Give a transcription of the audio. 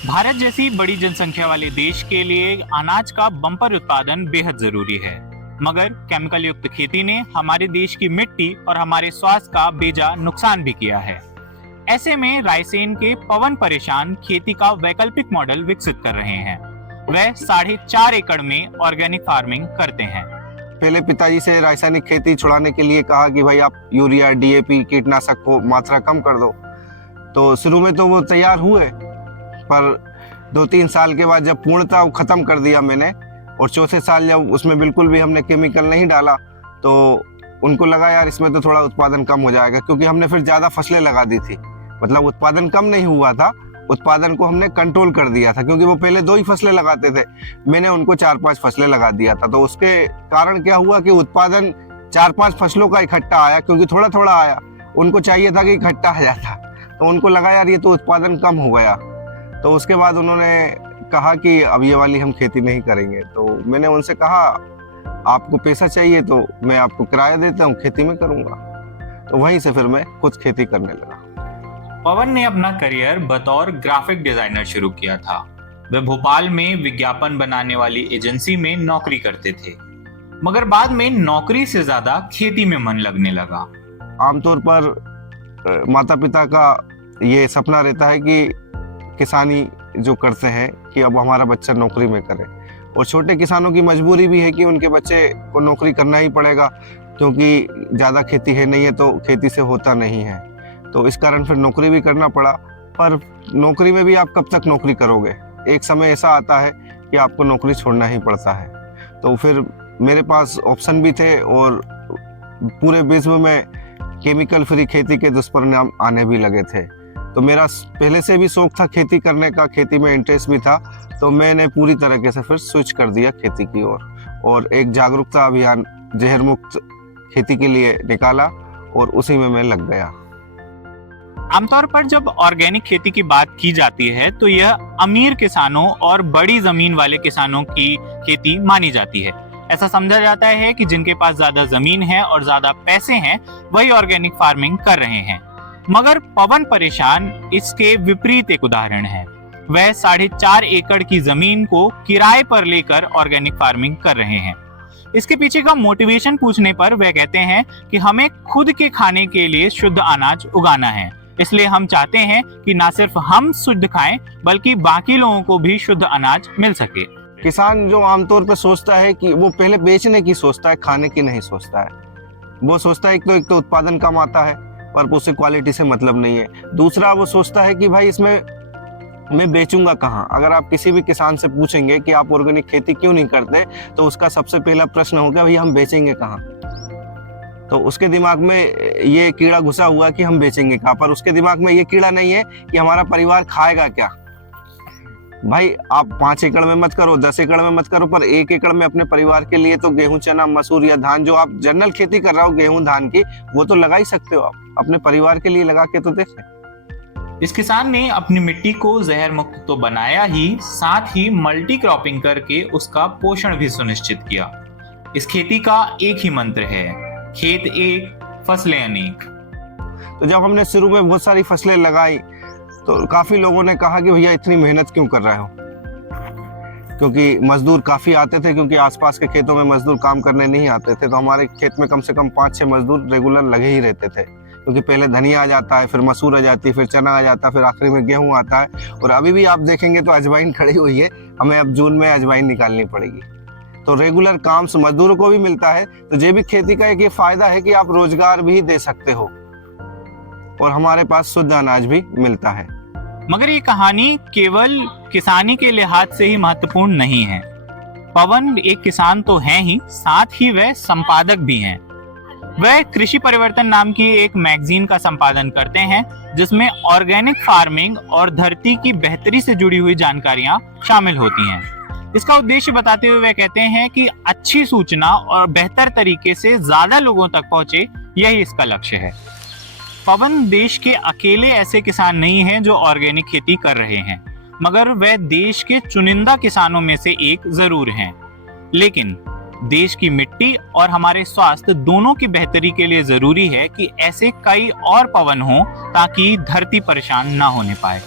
भारत जैसी बड़ी जनसंख्या वाले देश के लिए अनाज का बम्पर उत्पादन बेहद जरूरी है, मगर केमिकल युक्त खेती ने हमारे देश की मिट्टी और हमारे स्वास्थ्य का बेजा नुकसान भी किया है। ऐसे में रायसेन के पवन परेशान खेती का वैकल्पिक मॉडल विकसित कर रहे हैं। वह 4.5 एकड़ में ऑर्गेनिक फार्मिंग करते हैं। पहले पिताजी से रासायनिक खेती छुड़ाने के लिए कहा कि भाई आप यूरिया, डीएपी, कीटनाशक को मात्रा कम कर दो। तो शुरू में तो वो तैयार हुए, पर 2-3 साल के बाद जब पूर्णतः वो खत्म कर दिया मैंने, और चौथे साल जब उसमें बिल्कुल भी हमने केमिकल नहीं डाला, तो उनको लगा यार इसमें तो थोड़ा उत्पादन कम हो जाएगा, क्योंकि हमने फिर ज़्यादा फसलें लगा दी थी। मतलब उत्पादन कम नहीं हुआ था, उत्पादन को हमने कंट्रोल कर दिया था, क्योंकि वो पहले 2 ही फसलें लगाते थे, मैंने उनको 4-5 फसलें लगा दिया था। तो उसके कारण क्या हुआ कि उत्पादन 4-5 फसलों का इकट्ठा आया, क्योंकि थोड़ा थोड़ा आया, उनको चाहिए था कि इकट्ठा आ जाता। तो उनको लगा यार ये तो उत्पादन कम हो गया। तो उसके बाद उन्होंने कहा कि अब ये वाली हम खेती नहीं करेंगे। तो मैंने उनसे कहा आपको पैसा चाहिए तो मैं आपको किराया देता हूँ, खेती में करूँगा। तो वहीं से फिर मैं खुद खेती करने लगा। पवन ने अपना करियर बतौर ग्राफिक डिजाइनर शुरू किया था। वे भोपाल में विज्ञापन बनाने वाली एजेंसी में नौकरी करते थे, मगर बाद में नौकरी से ज्यादा खेती में मन लगने लगा। आमतौर पर माता पिता का ये सपना रहता है कि किसानी जो करते हैं कि अब हमारा बच्चा नौकरी में करे, और छोटे किसानों की मजबूरी भी है कि उनके बच्चे को नौकरी करना ही पड़ेगा, क्योंकि ज़्यादा खेती है नहीं है तो खेती से होता नहीं है। तो इस कारण फिर नौकरी भी करना पड़ा। पर नौकरी में भी आप कब तक नौकरी करोगे, एक समय ऐसा आता है कि आपको नौकरी छोड़ना ही पड़ता है। तो फिर मेरे पास ऑप्शन भी थे, और पूरे विश्व में केमिकल फ्री खेती के दुष्परिणाम आने भी लगे थे। तो मेरा पहले से भी शौक था खेती करने का, खेती में इंटरेस्ट भी था, तो मैंने पूरी तरीके से फिर स्विच कर दिया खेती की ओर, और एक जागरूकता अभियान जहर मुक्त खेती के लिए निकाला, और उसी में मैं लग गया। आमतौर पर जब ऑर्गेनिक खेती की बात की जाती है तो यह अमीर किसानों और बड़ी जमीन वाले किसानों की खेती मानी जाती है। ऐसा समझा जाता है कि जिनके पास ज्यादा जमीन है और ज्यादा पैसे हैं वही ऑर्गेनिक फार्मिंग कर रहे हैं, मगर पवन परेशान इसके विपरीत एक उदाहरण है। वह 4.5 एकड़ की जमीन को किराए पर लेकर ऑर्गेनिक फार्मिंग कर रहे हैं। इसके पीछे का मोटिवेशन पूछने पर वह कहते हैं कि हमें खुद के खाने के लिए शुद्ध अनाज उगाना है, इसलिए हम चाहते हैं कि ना सिर्फ हम शुद्ध खाएं बल्कि बाकी लोगों को भी शुद्ध अनाज मिल सके। किसान जो आमतौर पर सोचता है कि वो पहले बेचने की सोचता है, खाने की नहीं सोचता है। वो सोचता है एक तो उत्पादन कम आता है और उससे क्वालिटी से मतलब नहीं है। दूसरा वो सोचता है कि भाई इसमें मैं बेचूंगा कहाँ। अगर आप किसी भी किसान से पूछेंगे कि आप ऑर्गेनिक खेती क्यों नहीं करते, तो उसका सबसे पहला प्रश्न होगा भाई हम बेचेंगे कहाँ। तो उसके दिमाग में ये कीड़ा घुसा हुआ कि हम बेचेंगे कहाँ, पर उसके दिमाग में ये कीड़ा नहीं है कि हमारा परिवार खाएगा क्या। भाई आप 5 एकड़ में मत करो, 10 एकड़ में मत करो, पर 1 एकड़ में अपने परिवार के लिए तो गेहूं, चना, मसूर या धान, जो आप जनरल खेती कर रहे हो गेहूं धान की, वो तो लगा ही सकते हो। आप अपने परिवार के लिए लगा के तो देखें। इस किसान ने अपनी मिट्टी को जहर मुक्त तो बनाया ही, साथ ही मल्टी क्रॉपिंग करके उसका पोषण भी सुनिश्चित किया। इस खेती का एक ही मंत्र है, खेत एक फसलें अनेक। तो जब हमने शुरू में बहुत सारी फसलें लगाई तो काफी लोगों ने कहा कि भैया इतनी मेहनत क्यों कर रहे हो, क्योंकि मजदूर काफी आते थे, क्योंकि आसपास के खेतों में मजदूर काम करने नहीं आते थे। तो हमारे खेत में कम से कम 5-6 मजदूर रेगुलर लगे ही रहते थे, क्योंकि पहले धनिया आ जाता है, फिर मसूर आ जाती है, फिर चना आ जाता है, फिर आखिरी में गेहूं आता है। और अभी भी आप देखेंगे तो अजवाइन खड़ी हुई है, हमें अब जून में अजवाइन निकालनी पड़ेगी। तो रेगुलर काम मजदूरों को भी मिलता है। तो जैविक खेती का एक ये फायदा है कि आप रोजगार भी दे सकते हो, और हमारे पास शुद्ध अनाज भी मिलता है। मगर ये कहानी केवल किसानी के लिहाज से ही महत्वपूर्ण नहीं है। पवन एक किसान तो हैं ही, साथ ही वह संपादक भी हैं। वह कृषि परिवर्तन नाम की एक मैगजीन का संपादन करते हैं, जिसमें ऑर्गेनिक फार्मिंग और धरती की बेहतरी से जुड़ी हुई जानकारियां शामिल होती हैं। इसका उद्देश्य बताते हुए वह कहते हैं कि अच्छी सूचना और बेहतर तरीके से ज्यादा लोगों तक पहुंचे, यही इसका लक्ष्य है। पवन देश के अकेले ऐसे किसान नहीं हैं जो ऑर्गेनिक खेती कर रहे हैं, मगर वह देश के चुनिंदा किसानों में से एक जरूर हैं। लेकिन देश की मिट्टी और हमारे स्वास्थ्य दोनों की बेहतरी के लिए जरूरी है कि ऐसे कई और पवन हों, ताकि धरती परेशान ना होने पाए।